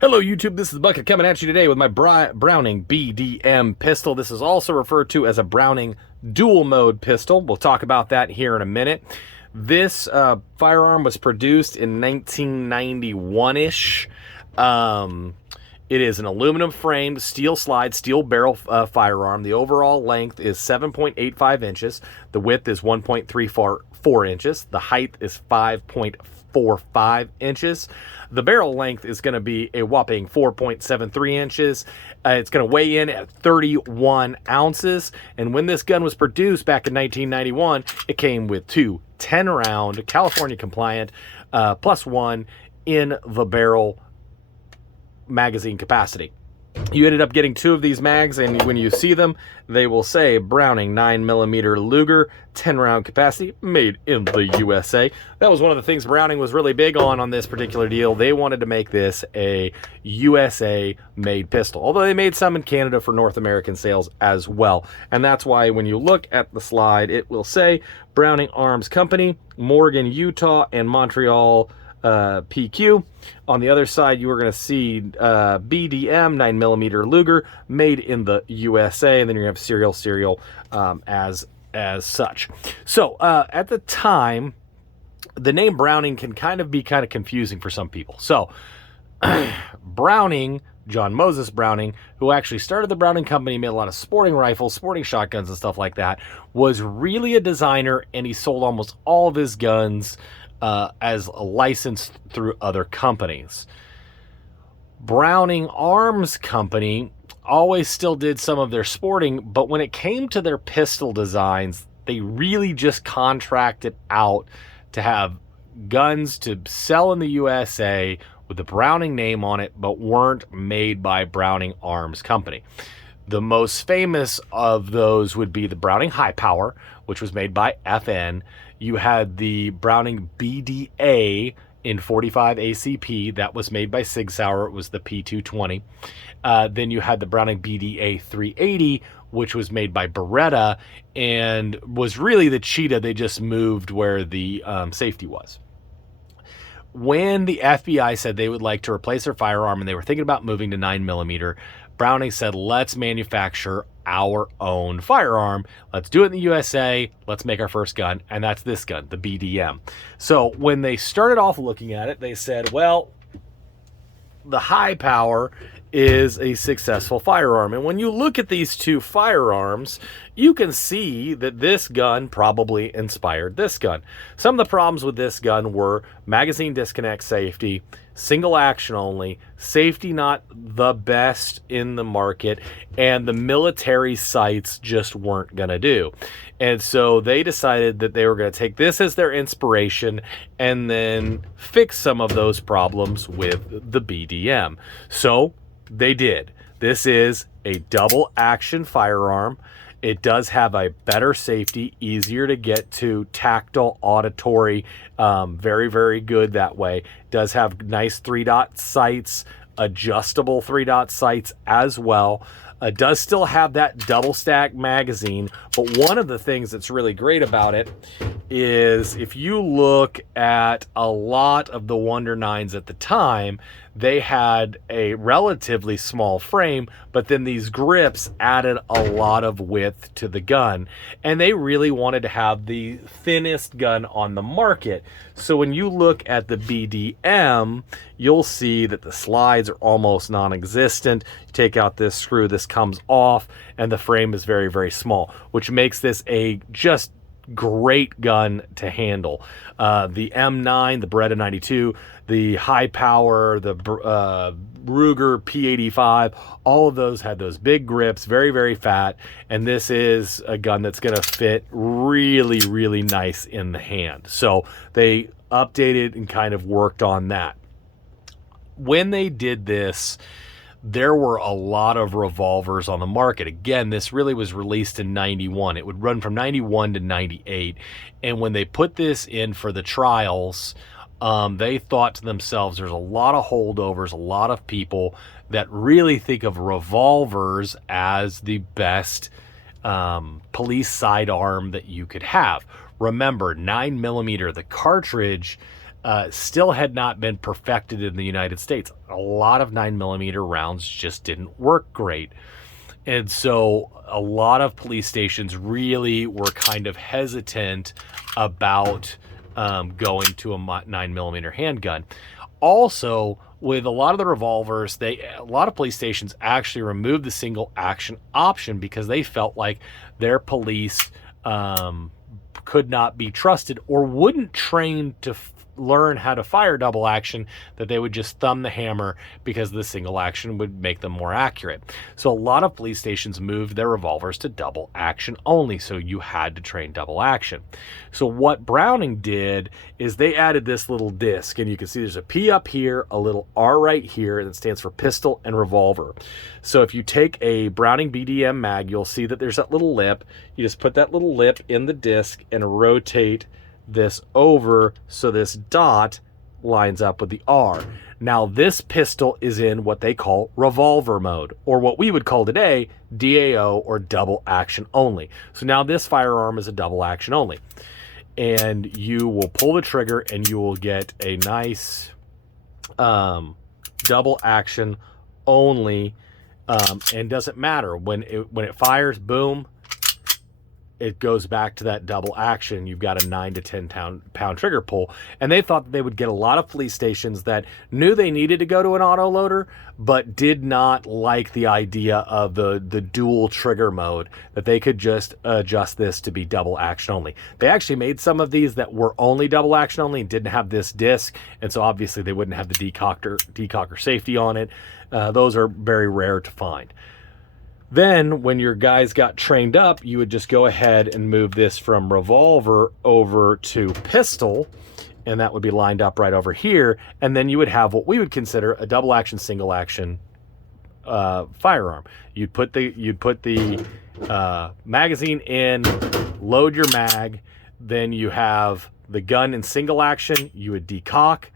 Hello YouTube, this is Bucket coming at you today with my Browning BDM pistol. This is also referred to as a Browning dual mode pistol. We'll talk about that here in a minute. This firearm was produced in 1991-ish. It is an aluminum framed, steel slide, steel barrel firearm. The overall length is 7.85 inches. The width is 1.34 inches. The height is 5.45 inches. The barrel length is going to be a whopping 4.73 inches. It's going to weigh in at 31 ounces. And when this gun was produced back in 1991, it came with two 10-round, California compliant, plus one in the barrel magazine capacity. You ended up getting two of these mags, and when you see them, they will say Browning 9mm Luger, 10-round capacity, made in the USA. That was one of the things Browning was really big on this particular deal. They wanted to make this a USA-made pistol, although they made some in Canada for North American sales as well. And that's why when you look at the slide, it will say Browning Arms Company, Morgan, Utah, and Montreal, PQ. On the other side, you are going to see BDM 9mm Luger, made in the USA, and then you have serial as such. So at the time, the name Browning can be kind of confusing for some people. So Browning, John Moses Browning, who actually started the Browning Company, made a lot of sporting rifles, sporting shotguns, and stuff like that, was really a designer, and he sold almost all of his guns as a license through other companies. Browning Arms Company always still did some of their sporting, but when it came to their pistol designs, they really just contracted out to have guns to sell in the USA with the Browning name on it, but weren't made by Browning Arms Company. The most famous of those would be the Browning High Power, which was made by FN. You had the Browning BDA in 45 ACP. That was made by Sig Sauer. It was the P220. Then you had the Browning BDA 380, which was made by Beretta and was really the Cheetah. They just moved where the safety was. When the FBI said they would like to replace their firearm and they were thinking about moving to 9mm, Browning said, let's manufacture our own firearm. Let's do it in the USA. Let's make our first gun. And that's this gun, the BDM. So when they started off looking at it, they said, well, the High Power is a successful firearm. And when you look at these two firearms, you can see that this gun probably inspired this gun. Some of the problems with this gun were magazine disconnect safety, single action only, safety not the best in the market, and the military sights just weren't going to do. And so they decided that they were going to take this as their inspiration and then fix some of those problems with the BDM. So they did. This is a double action firearm. It does have a better safety, easier to get to, tactile, auditory, very, very good that way. It does have nice 3-dot sights, adjustable 3-dot sights as well. It does still have that double stack magazine, but one of the things that's really great about it is if you look at a lot of the Wonder 9s at the time, they had a relatively small frame, but then these grips added a lot of width to the gun, and they really wanted to have the thinnest gun on the market. So when you look at the BDM, you'll see that the slides are almost non-existent. You take out this screw, this comes off, and the frame is very, very small, which makes this a just great gun to handle. The M9, the Beretta 92, the High Power, the Ruger P85, all of those had those big grips, very, very fat, and this is a gun that's going to fit really, really nice in the hand. So they updated and kind of worked on that. When they did this, there were a lot of revolvers on the market. Again, this really was released in 91. It would run from 91 to 98. And when they put this in for the trials, they thought to themselves, there's a lot of holdovers, a lot of people that really think of revolvers as the best police sidearm that you could have. Remember, 9mm, the cartridge still had not been perfected in the United States. A lot of 9mm rounds just didn't work great. And so a lot of police stations really were kind of hesitant about going to a 9mm handgun. Also, with a lot of the revolvers, a lot of police stations actually removed the single action option because they felt like their police could not be trusted or wouldn't train to learn how to fire double action, that they would just thumb the hammer because the single action would make them more accurate. So a lot of police stations moved their revolvers to double action only, so you had to train double action. So what Browning did is they added this little disc, and you can see there's a P up here, a little R right here, and it stands for pistol and revolver. So if you take a Browning BDM mag, you'll see that there's that little lip. You just put that little lip in the disc and rotate this over so this dot lines up with the R. Now this pistol is in what they call revolver mode, or what we would call today DAO, or double action only. So now this firearm is a double action only, and you will pull the trigger and you will get a nice double action only, and doesn't matter when it fires, boom, it goes back to that double action. You've got a 9 to 10 pound trigger pull. And they thought that they would get a lot of police stations that knew they needed to go to an auto loader, but did not like the idea of the dual trigger mode, that they could just adjust this to be double action only. They actually made some of these that were only double action only and didn't have this disc, and so obviously they wouldn't have the decocker safety on it. Those are very rare to find. Then when your guys got trained up, you would just go ahead and move this from revolver over to pistol, and that would be lined up right over here. And then you would have what we would consider a double action, single action firearm. You'd put the magazine in, load your mag, then you have the gun in single action. You would decock,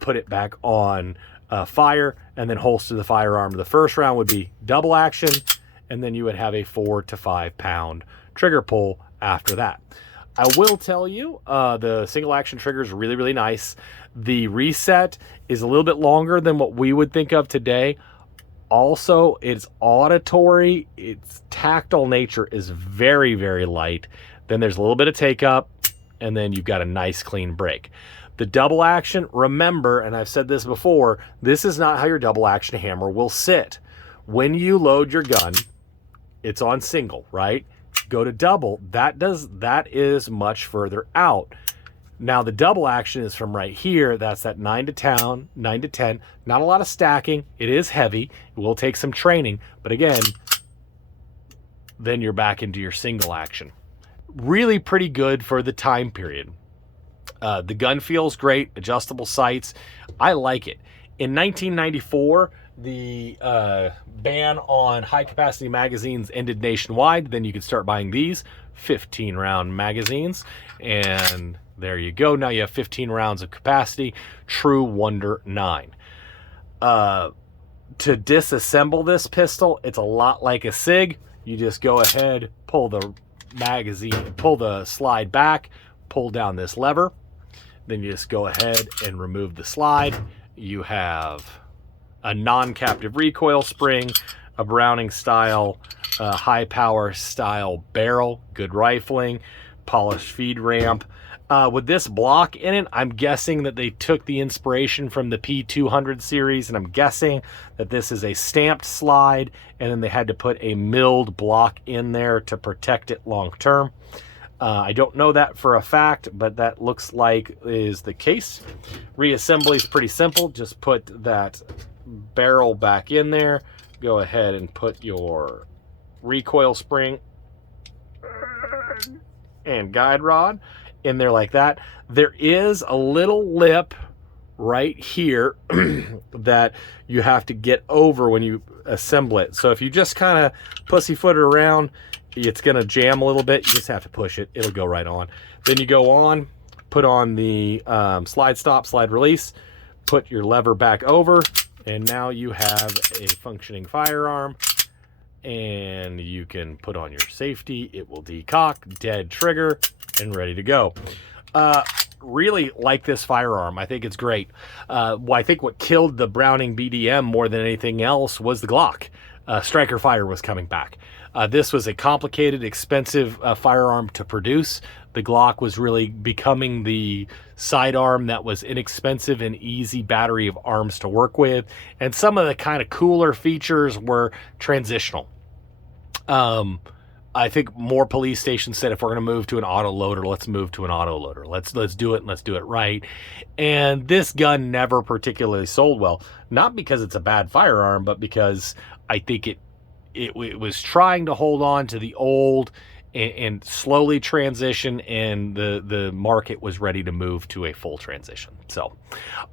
put it back on fire, and then holster the firearm. The first round would be double action, and then you would have a 4 to 5 pound trigger pull after that. I will tell you, the single action trigger is really, really nice. The reset is a little bit longer than what we would think of today. Also, it's auditory. Its tactile nature is very, very light. Then there's a little bit of take up, and then you've got a nice clean break. The double action, remember, and I've said this before, this is not how your double action hammer will sit. When you load your gun, it's on single, right? Go to double. That is much further out. Now the double action is from right here. That's that 9 to 10. Not a lot of stacking. It is heavy. It will take some training, but again, then you're back into your single action. Really pretty good for the time period. The gun feels great. Adjustable sights. I like it. In 1994, the ban on high-capacity magazines ended nationwide. Then you could start buying these 15-round magazines, and there you go. Now you have 15 rounds of capacity. True Wonder 9. To disassemble this pistol, it's a lot like a SIG. You just go ahead, pull the magazine, pull the slide back, pull down this lever. Then you just go ahead and remove the slide. You have a non-captive recoil spring, a Browning style, high power style barrel, good rifling, polished feed ramp. With this block in it, I'm guessing that they took the inspiration from the P200 series, and I'm guessing that this is a stamped slide, and then they had to put a milled block in there to protect it long term. I don't know that for a fact, but that looks like is the case. Reassembly is pretty simple. Just put that barrel back in there. Go ahead and put your recoil spring and guide rod in there like that. There is a little lip right here that you have to get over when you assemble it. So if you just kind of pussyfoot it around, it's going to jam a little bit. You just have to push it. It'll go right on. Then you go on, put on the slide stop, slide release, put your lever back over, and now you have a functioning firearm, and you can put on your safety. It will decock, dead trigger, and ready to go. really like this firearm. I think it's great. I think what killed the Browning BDM more than anything else was the Glock. Striker fire was coming back. This was a complicated, expensive firearm to produce. The Glock was really becoming the sidearm that was inexpensive and easy battery of arms to work with. And some of the kind of cooler features were transitional. I think more police stations said, if we're going to move to an auto loader, let's move to an auto loader. Let's do it, and let's do it right. And this gun never particularly sold well, not because it's a bad firearm, but because I think it was trying to hold on to the old and slowly transition, and the market was ready to move to a full transition. So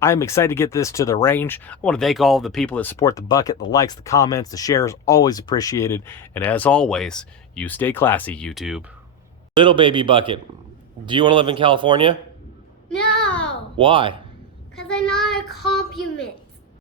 I'm excited to get this to the range. I want to thank all of the people that support the bucket, the likes, the comments, the shares, always appreciated. And as always, you stay classy, YouTube. Little baby bucket, do you want to live in California? No. Why? Because I'm not a compliment.